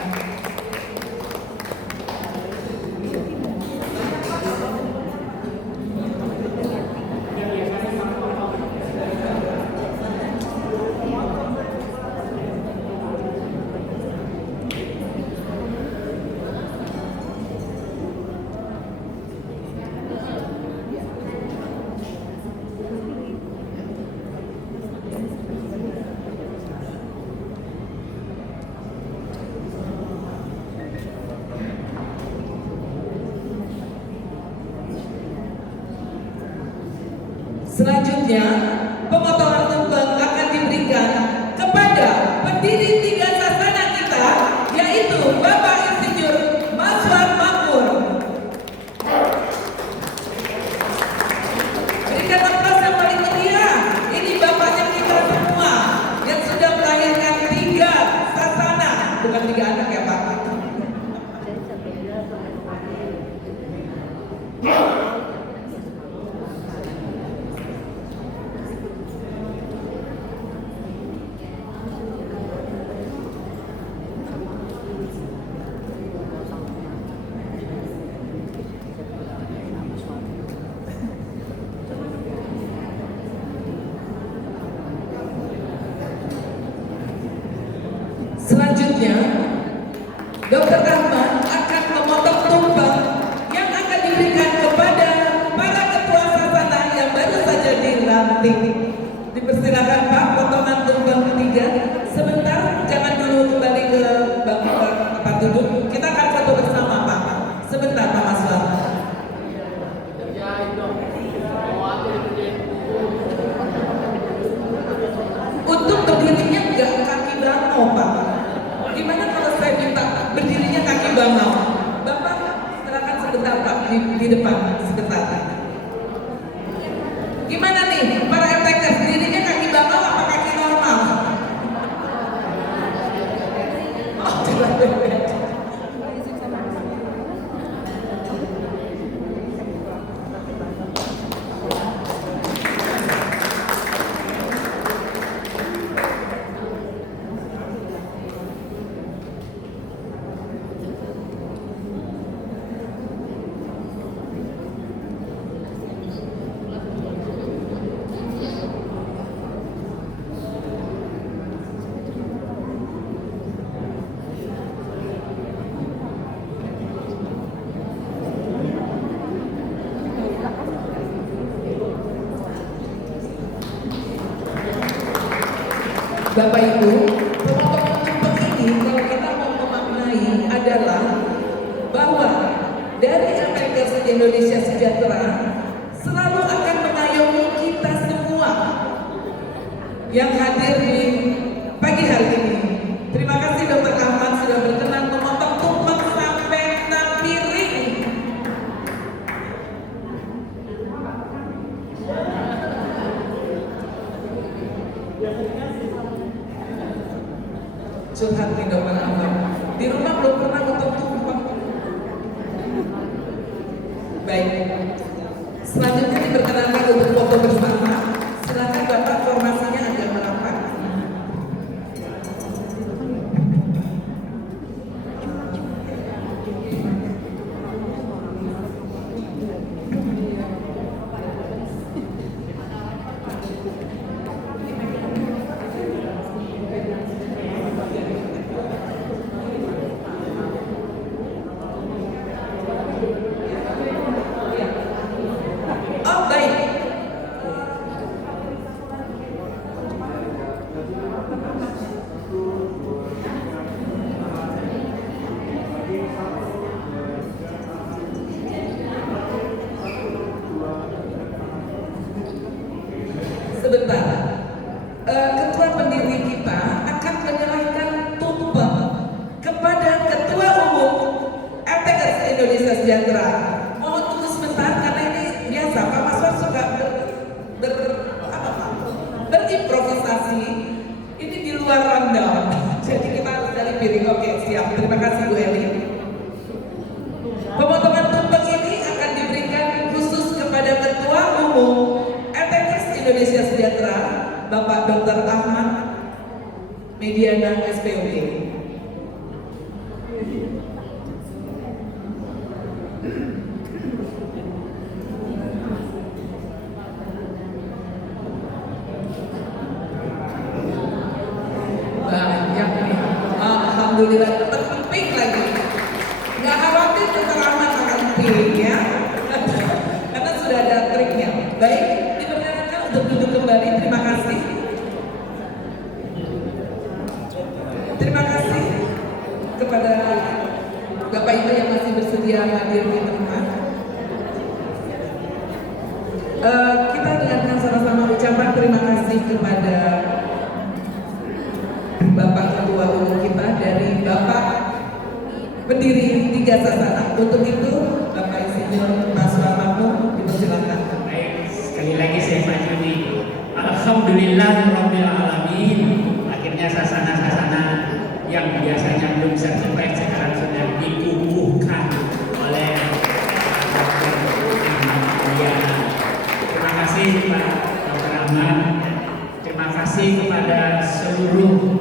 Selanjutnya, pemotongan tumpeng akan diberikan kepada pendiri tiga sasana kita, yaitu Bapak Insinyur Maswar Makmur. Berikan aplaus yang paling meriah. Ini bapaknya kita semua yang sudah melahirkan tiga sasana, bukan tiga anak ya Pak. Selanjutnya, Dr. Ahmad akan memotong tumpeng yang akan diberikan kepada para ketua sasana yang baru saja dilantik. Dipersilakan Pak, potongan tumpeng ketiga. Sebentar, jangan dulu kembali ke tempat duduk. Kita akan foto bersama Pak. Sebentar Pak Maswar. Untuk berdirinya enggak kaki bangau Pak. Gimana kalau saya minta berdirinya kaki bangau? Bapak silakan sebentar Pak di depan sebentar. Gimana nih para MTK berdirinya kaki bangau apa kaki normal? Oh, Bapak Ibu, pemotongan tumpeng ini kalau kita mau memaknai adalah bahwa dari MPKS Indonesia Sejahtera selalu akan mengayomi kita semua yang hadir di pagi hari ini. Terima kasih Dr. Ahmad sudah berkenan memotong tumpeng sampai 6 piring. Curhat nih Dr. Ahmad. Di rumah belum pernah potong tumpeng. Baik. Selanjutnya diperkenankan untuk foto bersama. Silakan Bapak formasinya agak merapat. Oh baik. Sebentar. Ketua pendiri kita akan menyerahkan tumpeng kepada Ketua Umum MPKS Indonesia Sejahtera. Mohon tunggu sebentar karena ini biasa Pak Maswar suka berimprovisasi. Ini di luar rundown. Jadi kita harus dari piring. Oke, siap. Terima kasih Bu Eli. Pemotongan tumpeng ini akan diberikan khusus kepada Ketua Umum MPKS Indonesia Sejahtera, Bapak Dr. Ahmad Mediana SPOD. Banyak nih. Alhamdulillah terping lagi. Nggak khawatir Dr. Ahmad akan ping ya. Karena sudah ada triknya. Baik, diperkenankan untuk duduk kembali. Terima kasih. Terima kasih kepada Bapak Ibu yang masih bersedia hadir di tempat. Kita dengarkan sama-sama ucapan terima kasih kepada Bapak Ketua Umum kita dari Bapak pendiri Tiga Sasana. Untuk itu Bapak Insinyur Maswar Mahmud dipersilakan. Baik, sekali lagi saya maju di Alhamdulillahirabbil alamin. Akhirnya sasana-sasana yang biasanya belum certified sekarang sudah dikukuhkan oleh Terima kasih Pak Dr. Ahmad. Terima kasih kepada seluruh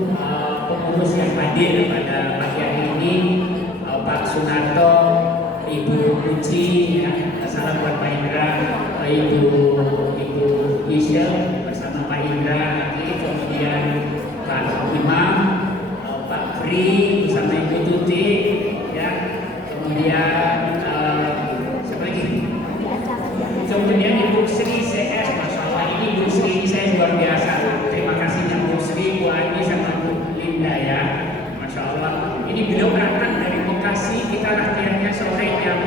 pengurus yang hadir pada pagi hari ini, Pak Sunarto, Ibu Puji, ya, salam buat Pak Indra, Ibu Michelle bersama Pak Indra, kemudian Pak Imam, Pak Pri bersama Ibu Tuti, ya, kemudian siapa lagi? Kemudian Ibu Sri CS, Masya Allah, ini Ibu Sri ini saya luar biasa. Terima kasihnya Bu Sri, Bu Ani, sama Bu Linda ya, Masya Allah. Ini beliau datang dari Bekasi, kita latihannya sore jam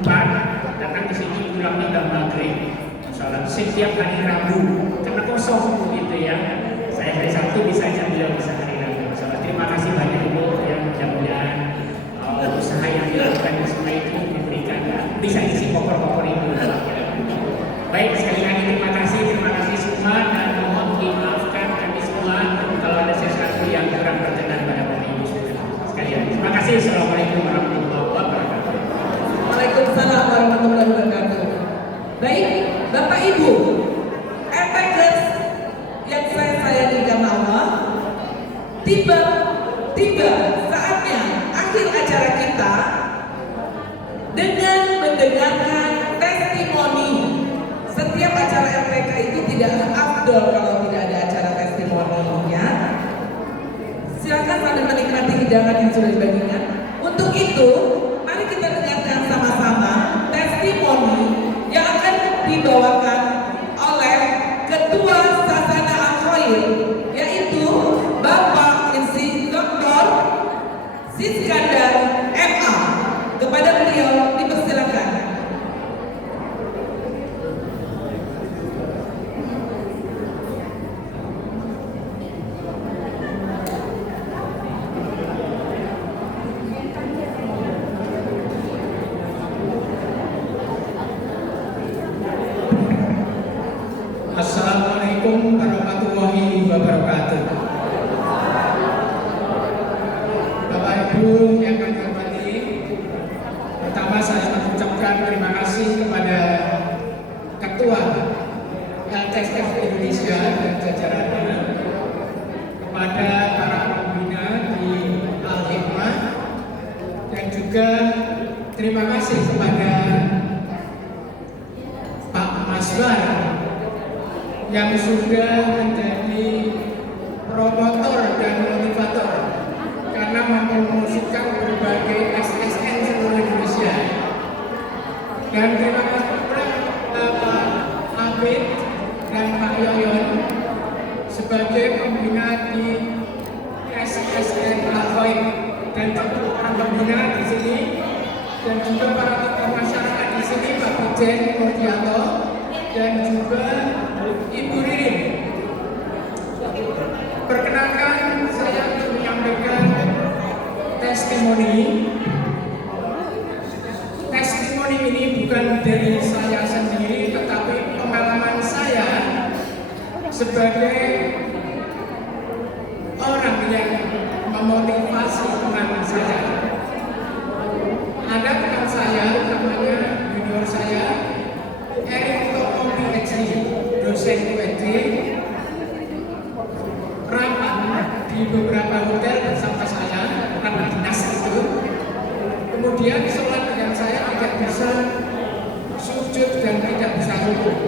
4, datang ke sini pulangnya udah maghrib. Masya Allah, setiap hari Rabu, karena kosong gitu ya. Saya hari Sabtu bisanya beliau bisa hari Rabu. Masya Allah, terima kasih banyak Ibu yang mudah-mudahan usaha yang dilakukan di semua itu memberikan bisa isi pokok-pokok Ibu. Baik, sekali lagi terima kasih semua dan mohon dimaafkan kami semua kalau ada sesuatu yang kurang berkenan pada Bapak Ibu sekalian. Terima kasih. Assalamualaikum warahmatullahi wabarakatuh. Waalaikumsalam warahmatullahi wabarakatuh. Baik, Bapak Ibu, MPKS yang saya sayangi karena Allah, tiba saatnya akhir acara kita dengan mendengarkan testimoni. Setiap acara MPK itu tidak afdol kalau tidak ada acara testimoninya. Silakan sambil menikmati hidangan yang sudah dibagikan. Untuk itu, mari kita dengarkan sama-sama testimoni yang akan dibawakan oleh Ketua Sasana Al-Khair, yaitu Assalamualaikum warahmatullahi wabarakatuh. Bapak Ibu yang kami hormati, pertama saya mengucapkan terima kasih kepada Ketua LTSF Indonesia dan jajarannya, kepada para pembina di Al-Hikmah, dan juga terima kasih kepada Pak Maswar yang sudah menjadi promotor dan motivator karena mempromosikan berbagai SSN seluruh Indonesia. Dan terima kasih kepada Pak Abid dan Pak Yoyon sebagai pembina di SSN Al-Faid, dan juga para pembina di sini dan juga para tokoh masyarakat di sini, Pak Pujen Murdianto dan juga Ibu Ririn. Perkenalkan, saya untuk menyampaikan testimoni. Testimoni ini bukan dari saya sendiri, tetapi pengalaman saya sebagai orang yang memotivasi teman saya. Ada teman saya, namanya junior saya, Erick Tomo PhD, dosen UNJ, rapat di beberapa hotel bersama saya, rapat dinas itu. Kemudian sholat dengan saya tidak bisa sujud dan tidak bisa rukuk,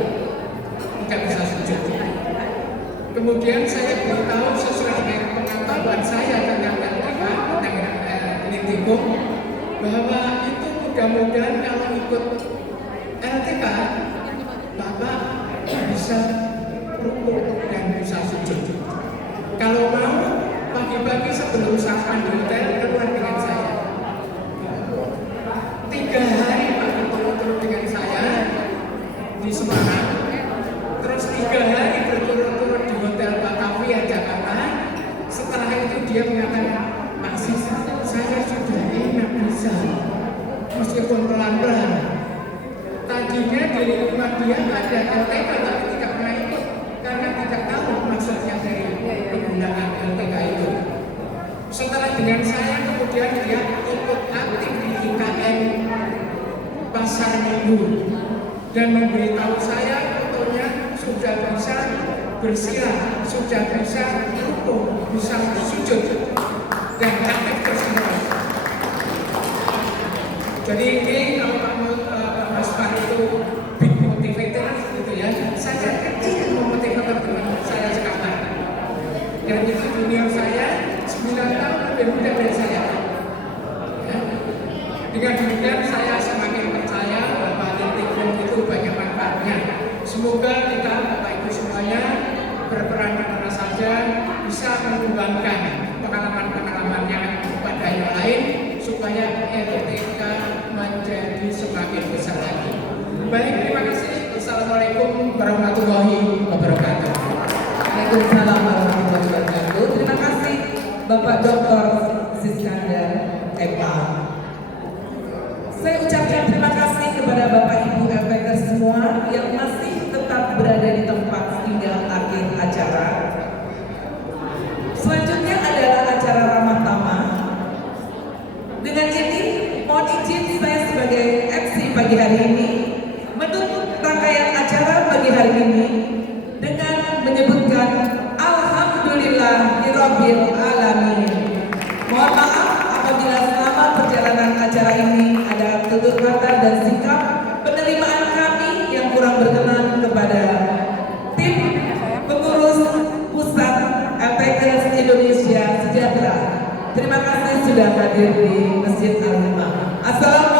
tidak bisa sujud. Kemudian saya beritahu sesuai dengan pengetahuan saya tentang LTK, bahwa itu mudah-mudahan kalau ikut LTK, Bapak bisa rukuk dan bisa sujud. Kalau mau, pagi-pagi sebelum sarapan di hotel, keluar dengan saya. 3 hari Pak berturut-turut dengan saya di Semarang, terus 3 hari berturut-turut di Hotel Batavia, Jakarta. Setelah itu dia mengatakan, Pak Sis, saya sudah enak bisa, meskipun pelan-pelan. Tadinya di lingkungan dia ada LTK, tapi tidak pernah ikut karena tidak tahu maksudnya dari penggunaan LTK itu. Setelah dengan saya, kemudian dia ikut aktif di IKN Pasar Minggu dan memberitahu saya fotonya sudah bisa bersiar, sudah bisa rukuk, bisa sujud dan aktif bersama. Jadi ini kalau Pak Mas Fahri itu big motivator gitu ya, saya kecil memotivator teman saya sekarang. Dan itu junior saya 9 tahun lebih muda dari saya. Ya. Dengan demikian saya semakin percaya bahwa Lintikung itu banyak manfaatnya. Semoga kita Bapak Ibu semuanya berperan mana saja bisa mengembangkan pengalaman-pengalamannya kepada yang lain supaya LTK menjadi semakin besar lagi. Baik, terima kasih. Wassalamualaikum warahmatullahi wabarakatuh. Waalaikumsalam warahmatullahi wabarakatuh. Terima kasih Bapak Dr. Siskandar Eva. Saya ucapkan terima kasih kepada Bapak Ibu LTK semua yang masih tetap berada di tempat hingga akhir acara. Selanjutnya adalah acara ramah tamah. Dengan ini, mohon izin saya sebagai MC pagi hari ini menutup rangkaian acara pagi hari ini dengan menyebutkan Alhamdulillahirabbil alamin. Mohon maaf apabila selama perjalanan acara ini ada tutur kata dan sikap penerimaan kami yang kurang berkenan kepada tim pengurus pusat LTK Indonesia Sejahtera. Terima kasih sudah hadir di Masjid Al-Hikmah. Assalamualaikum.